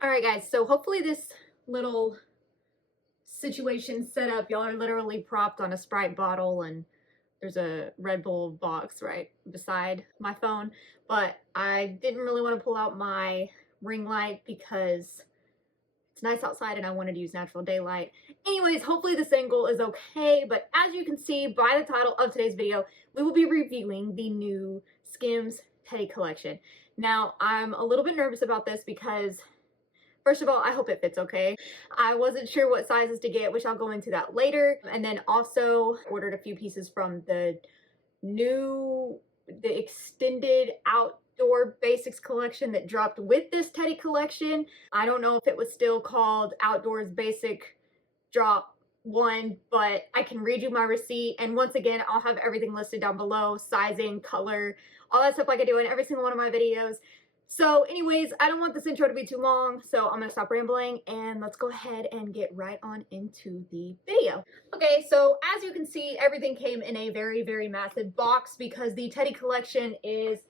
All right, guys, so hopefully this little situation set up, y'all are literally propped on a Sprite bottle and there's a Red Bull box right beside my phone, but I didn't really want to pull out my ring light because it's nice outside and I wanted to use natural daylight. Anyways, hopefully this angle is okay, but as you can see by the title of today's video, we will be reviewing the new Skims Teddy collection. Now, I'm a little bit nervous about this because first of all, I hope it fits okay. I wasn't sure what sizes to get, which I'll go into that later. And then also ordered a few pieces from the extended outdoor basics collection that dropped with this Teddy collection. I don't know if it was still called Outdoors Basic Drop 1, but I can read you my receipt. And once again, I'll have everything listed down below, sizing, color, all that stuff like I do in every single one of my videos. So anyways, I don't want this intro to be too long, so I'm gonna stop rambling and let's go ahead and get right on into the video. Okay, so as you can see, everything came in a very, very massive box because the Teddy collection is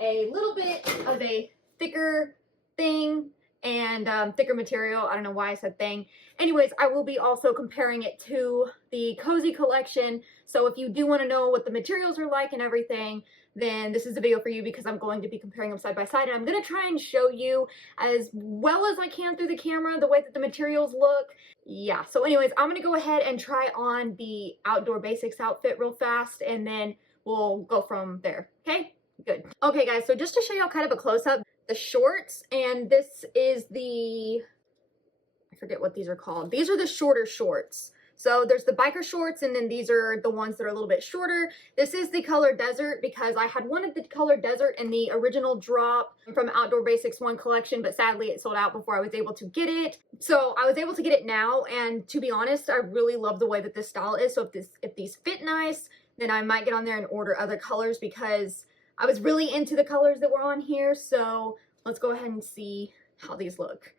a little bit of a thicker thing and thicker material. I don't know why I said thing. Anyways, I will be also comparing it to the Cozy collection. So if you do want to know what the materials are like and everything, then this is a video for you because I'm going to be comparing them side by side. And I'm going to try and show you as well as I can through the camera the way that the materials look. Yeah, so anyways, I'm going to go ahead and try on the Outdoor Basics outfit real fast and then we'll go from there. Okay, good. Okay guys, so just to show y'all kind of a close-up, the shorts, and this is the, I forget what these are called. These are the shorter shorts. So there's the biker shorts and then these are the ones that are a little bit shorter. This is the color desert because I had wanted the color desert in the original drop from Outdoor Basics 1 collection, but sadly it sold out before I was able to get it. So I was able to get it now, and to be honest, I really love the way that this style is. So if these fit nice, then I might get on there and order other colors because I was really into the colors that were on here. So let's go ahead and see how these look.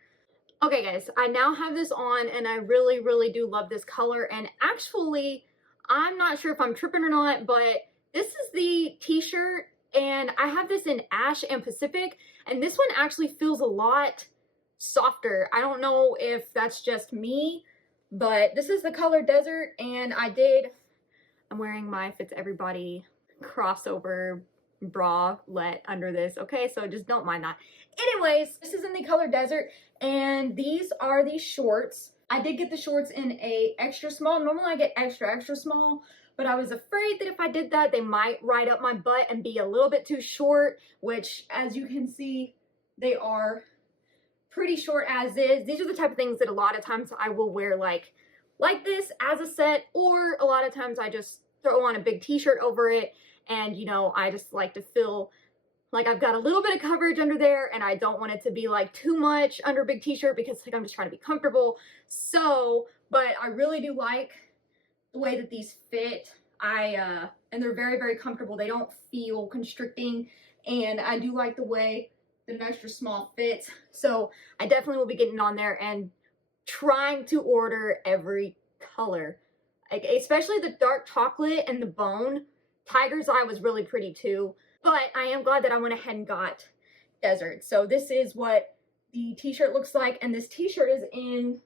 Okay guys, I now have this on and I really, really do love this color. And actually, I'm not sure if I'm tripping or not, but this is the t-shirt and I have this in Ash and Pacific, and this one actually feels a lot softer. I don't know if that's just me, but this is the color desert, and I'm wearing my Fits Everybody crossover bralette under this, okay? So just don't mind that. Anyways, this is in the color desert, and these are the shorts. I did get the shorts in a extra small. Normally I get extra small, but I was afraid that if I did that, they might ride up my butt and be a little bit too short, which as you can see, they are pretty short as is. These are the type of things that a lot of times I will wear like this as a set, or a lot of times I just throw on a big t-shirt over it. And, you know, I just like to feel like I've got a little bit of coverage under there, and I don't want it to be like too much under a big t-shirt because like I'm just trying to be comfortable. So, but I really do like the way that these fit. And they're very, very comfortable. They don't feel constricting, and I do like the way the extra small fits. So I definitely will be getting on there and trying to order every color, like especially the dark chocolate and the bone. Tiger's Eye was really pretty too, but I am glad that I went ahead and got desert. So this is what the t-shirt looks like, and this t-shirt is in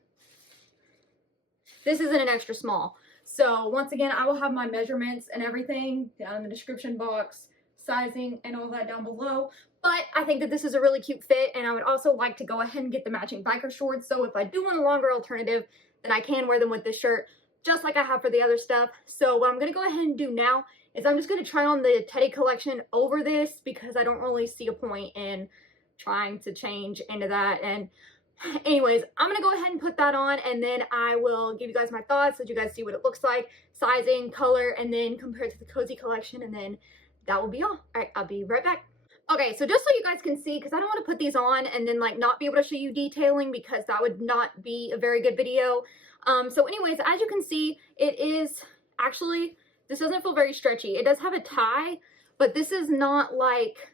an extra small. So once again, I will have my measurements and everything down in the description box, sizing and all that down below. But I think that this is a really cute fit, and I would also like to go ahead and get the matching biker shorts. So if I do want a longer alternative, then I can wear them with this shirt, just like I have for the other stuff. So what I'm going to go ahead and do now is I'm just going to try on the Teddy collection over this because I don't really see a point in trying to change into that. And anyways, I'm going to go ahead and put that on, and then I will give you guys my thoughts so that you guys see what it looks like, sizing, color, and then compare it to the Cozy collection, and then that will be all. All right, I'll be right back. Okay, so just so you guys can see, because I don't want to put these on and then like not be able to show you detailing because that would not be a very good video. So anyways, as you can see, it is actually, this doesn't feel very stretchy. It does have a tie, but this is not like,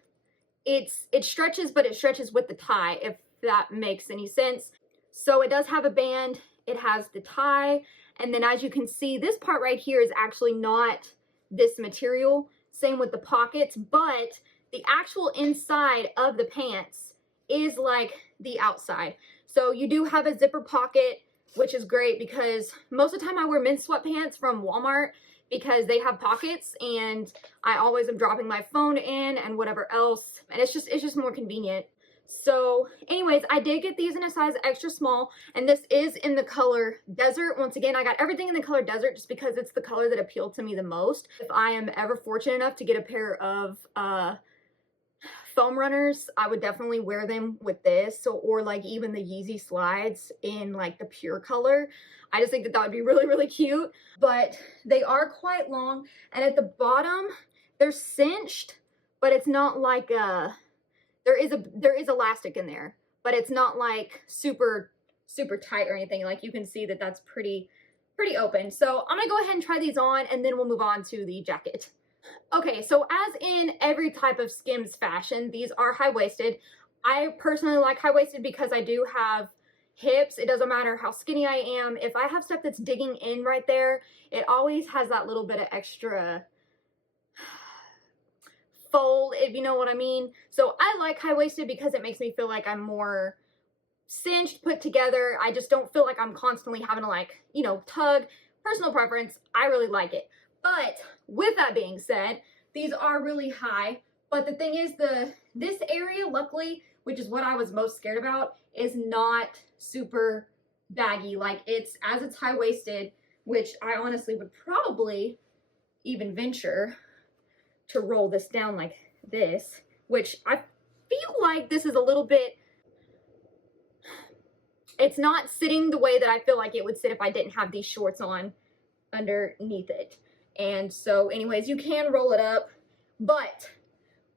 it stretches, but it stretches with the tie, if that makes any sense. So it does have a band, it has the tie, and then as you can see, this part right here is actually not this material. Same with the pockets, but the actual inside of the pants is like the outside. So you do have a zipper pocket, which is great because most of the time I wear men's sweatpants from Walmart because they have pockets and I always am dropping my phone in and whatever else. And it's just more convenient. So anyways, I did get these in a size extra small, and this is in the color Desert. Once again, I got everything in the color Desert just because it's the color that appealed to me the most. If I am ever fortunate enough to get a pair of foam runners, I would definitely wear them with this, or like even the Yeezy slides in like the pure color. I just think that that would be really, really cute. But they are quite long, and at the bottom they're cinched, but it's not like there is elastic in there, but it's not like super tight or anything. Like you can see that that's pretty open. So I'm gonna go ahead and try these on, and then we'll move on to the jacket. Okay, so as in every type of Skims fashion, these are high-waisted. I personally like high-waisted because I do have hips. It doesn't matter how skinny I am. If I have stuff that's digging in right there, it always has that little bit of extra fold, if you know what I mean. So I like high-waisted because it makes me feel like I'm more cinched, put together. I just don't feel like I'm constantly having to, like, you know, tug. Personal preference, I really like it. But with that being said, these are really high. But the thing is, this area, luckily, which is what I was most scared about, is not super baggy. Like it's high-waisted, which I honestly would probably even venture to roll this down like this, which I feel like this is a little bit, it's not sitting the way that I feel like it would sit if I didn't have these shorts on underneath it. And so anyways, you can roll it up. But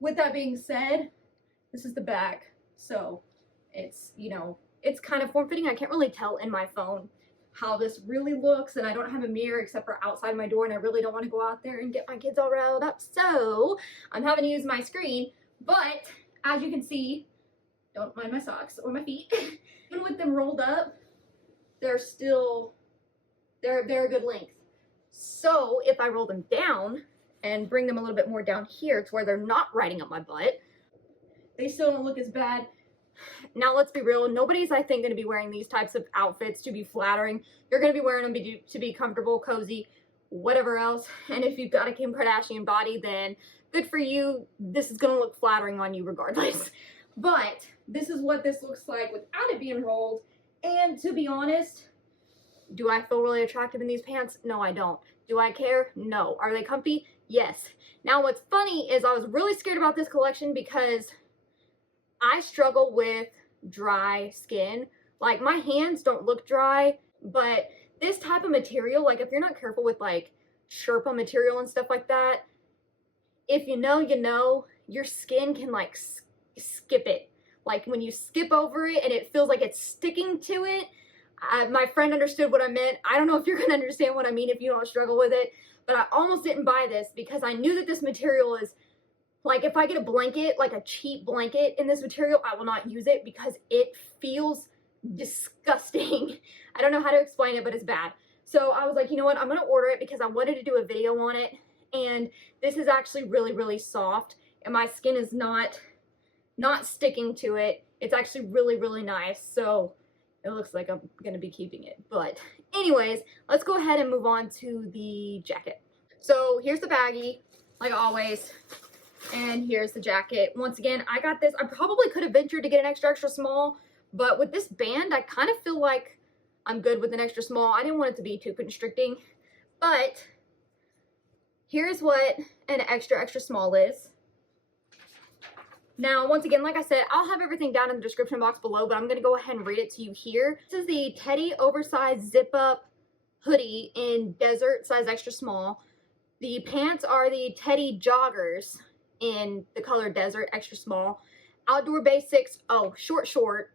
with that being said, this is the back. So it's, you know, it's kind of form-fitting. I can't really tell in my phone how this really looks, and I don't have a mirror except for outside my door, and I really don't want to go out there and get my kids all riled up, so I'm having to use my screen. But as you can see, don't mind my socks or my feet, even with them rolled up, they're a good length. So if I roll them down and bring them a little bit more down here to where they're not riding up my butt, they still don't look as bad. Now, let's be real. Nobody's, I think, going to be wearing these types of outfits to be flattering. You're going to be wearing them to be comfortable, cozy, whatever else. And if you've got a Kim Kardashian body, then good for you. This is going to look flattering on you regardless. But this is what this looks like without it being rolled. And to be honest, do I feel really attractive in these pants? No, I don't. Do I care? No. Are they comfy? Yes. Now, what's funny is I was really scared about this collection because I struggle with dry skin. Like, my hands don't look dry, but this type of material, like if you're not careful with like Sherpa material and stuff like that, if you know, you know, your skin can like skip it. Like when you skip over it and it feels like it's sticking to it. My friend understood what I meant. I don't know if you're gonna understand what I mean if you don't struggle with it, but I almost didn't buy this because I knew that this material is, like, if I get a blanket, like a cheap blanket in this material, I will not use it because it feels disgusting. I don't know how to explain it, but it's bad. So I was like, you know what? I'm going to order it because I wanted to do a video on it. And this is actually really, really soft. And my skin is not sticking to it. It's actually really, really nice. So it looks like I'm going to be keeping it. But anyways, let's go ahead and move on to the jacket. So here's the baggie, like always. And here's the jacket. Once again, I got this. I probably could have ventured to get an extra small, but with this band, I kind of feel like I'm good with an extra small. I didn't want it to be too constricting, but here's what an extra small is. Now, once again, like I said, I'll have everything down in the description box below, but I'm going to go ahead and read it to you here. This is the Teddy oversized zip-up hoodie in Desert, size extra small. The pants are the Teddy joggers in the color Desert, extra small. Outdoor Basics, short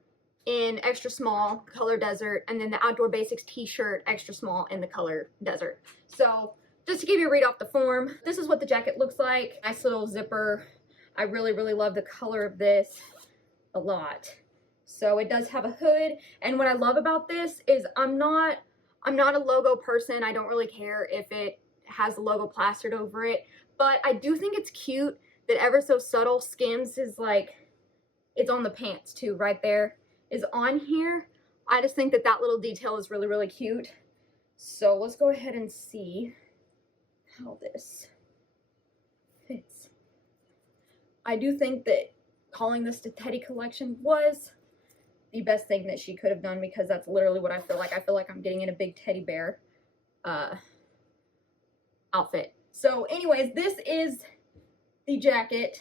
in extra small, color Desert, and then the Outdoor Basics t-shirt, extra small, in the color Desert. So just to give you a read off the form, this is what the jacket looks like. Nice little zipper. I really, really love the color of this a lot. So it does have a hood, and what I love about this is I'm not a logo person. I don't really care if it has the logo plastered over it, but I do think it's cute that ever so subtle Skims is like It's on the pants too, right there is on here. I just think that that little detail is really, really cute. So let's go ahead and see how this fits. I do think that calling this the Teddy collection was the best thing that she could have done, because that's literally what I feel like. I feel like I'm getting in a big teddy bear outfit. So anyways, this is the jacket,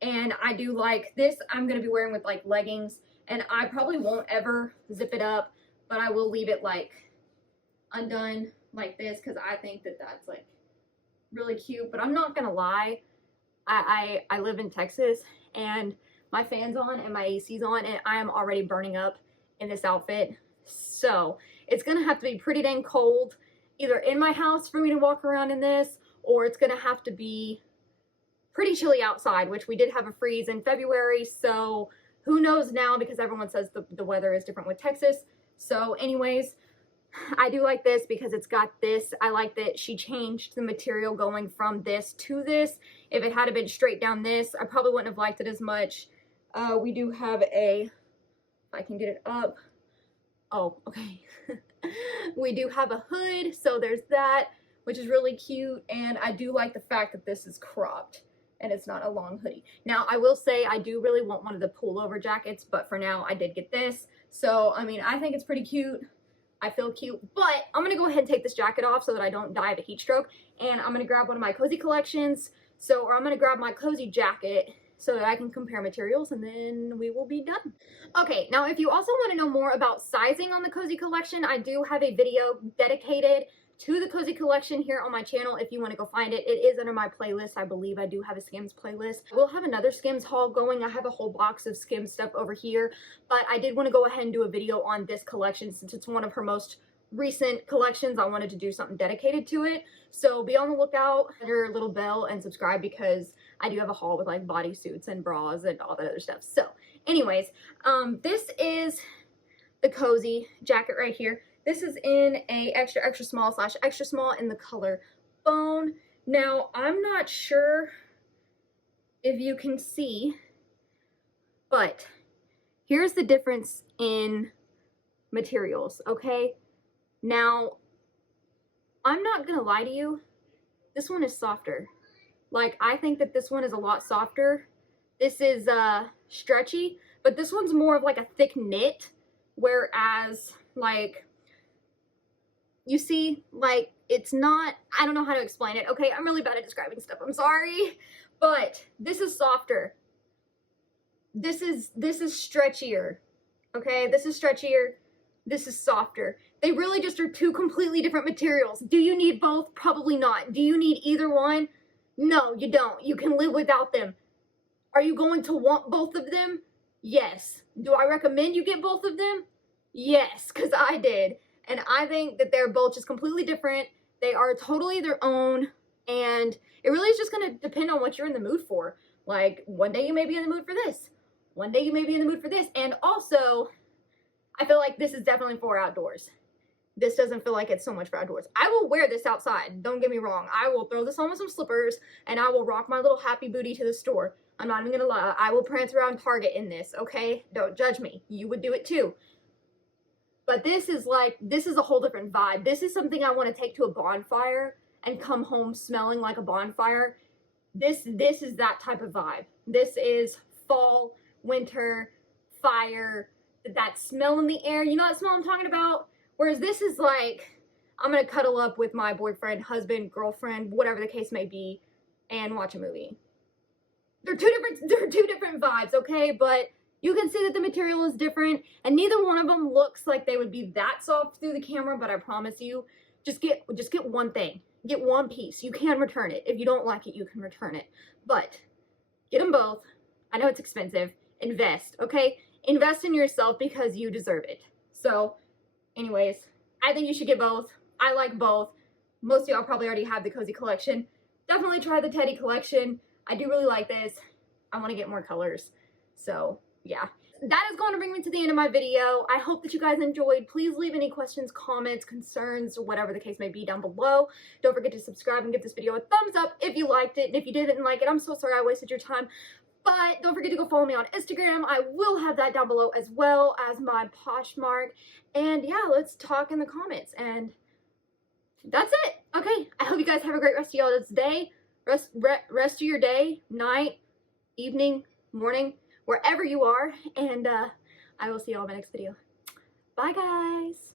and I do like this. I'm going to be wearing with like leggings, and I probably won't ever zip it up, but I will leave it like undone like this, because I think that that's like really cute. But I'm not gonna lie, I live in Texas, and my fan's on and my AC's on, and I am already burning up in this outfit. So it's gonna have to be pretty dang cold either in my house for me to walk around in this, or it's gonna have to be pretty chilly outside, which we did have a freeze in February. So who knows now, because everyone says the weather is different with Texas. So anyways, I do like this because it's got this. I like that she changed the material going from this to this. If it had been straight down this, I probably wouldn't have liked it as much. We do have a, if I can get it up. Oh, okay. We do have a hood, so there's that, which is really cute. And I do like the fact that this is cropped and it's not a long hoodie. Now, I will say I do really want one of the pullover jackets, but for now I did get this. So, I mean, I think it's pretty cute. I feel cute, but I'm gonna go ahead and take this jacket off so that I don't die of a heat stroke, and I'm gonna grab one of my cozy collections, or I'm gonna grab my cozy jacket so that I can compare materials, and then we will be done. Okay, now if you also want to know more about sizing on the cozy collection, I do have a video dedicated to the cozy collection here on my channel. If you want to go find it, it is under my playlist. I believe I do have a Skims playlist. We'll have another Skims haul going. I have a whole box of Skims stuff over here, but I did want to go ahead and do a video on this collection since it's one of her most recent collections. I wanted to do something dedicated to it. So be on the lookout, hit your little bell, and subscribe, because I do have a haul with like bodysuits and bras and all that other stuff. So anyways, this is the cozy jacket right here. This is in a extra small / extra small in the color Bone. Now, I'm not sure if you can see, but here's the difference in materials, okay? Now, I'm not gonna lie to you, this one is softer. Like, I think that this one is a lot softer. This is stretchy, but this one's more of like a thick knit, whereas like, you see, like, it's not, I don't know how to explain it. Okay, I'm really bad at describing stuff. I'm sorry. But this is softer. This is stretchier. Okay, this is stretchier. This is softer. They really just are two completely different materials. Do you need both? Probably not. Do you need either one? No, you don't. You can live without them. Are you going to want both of them? Yes. Do I recommend you get both of them? Yes, because I did. And I think that they're both just completely different. They are totally their own. And it really is just going to depend on what you're in the mood for. Like, one day you may be in the mood for this. One day you may be in the mood for this. And also, I feel like this is definitely for outdoors. This doesn't feel like it's so much for outdoors. I will wear this outside. Don't get me wrong. I will throw this on with some slippers, and I will rock my little happy booty to the store. I'm not even going to lie. I will prance around Target in this, okay? Don't judge me. You would do it too. But this is like, this is a whole different vibe. This is something I want to take to a bonfire and come home smelling like a bonfire. This is that type of vibe. This is fall, winter, fire, that smell in the air. You know that smell I'm talking about? Whereas this is like, I'm going to cuddle up with my boyfriend, husband, girlfriend, whatever the case may be, and watch a movie. They're two different vibes, okay? But you can see that the material is different, and neither one of them looks like they would be that soft through the camera, but I promise you, just get one thing. Get one piece. You can return it. If you don't like it, you can return it. But get them both. I know it's expensive. Invest, okay? Invest in yourself because you deserve it. So, anyways, I think you should get both. I like both. Most of y'all probably already have the cozy collection. Definitely try the Teddy collection. I do really like this. I want to get more colors. So, yeah. That is going to bring me to the end of my video. I hope that you guys enjoyed. Please leave any questions, comments, concerns, whatever the case may be down below. Don't forget to subscribe and give this video a thumbs up if you liked it. And if you didn't like it, I'm so sorry I wasted your time. But don't forget to go follow me on Instagram. I will have that down below as well as my Poshmark. And yeah, let's talk in the comments. And that's it. Okay, I hope you guys have a great rest of y'all's day. Rest of your day, night, evening, morning, wherever you are. And I will see y'all in my next video. Bye, guys.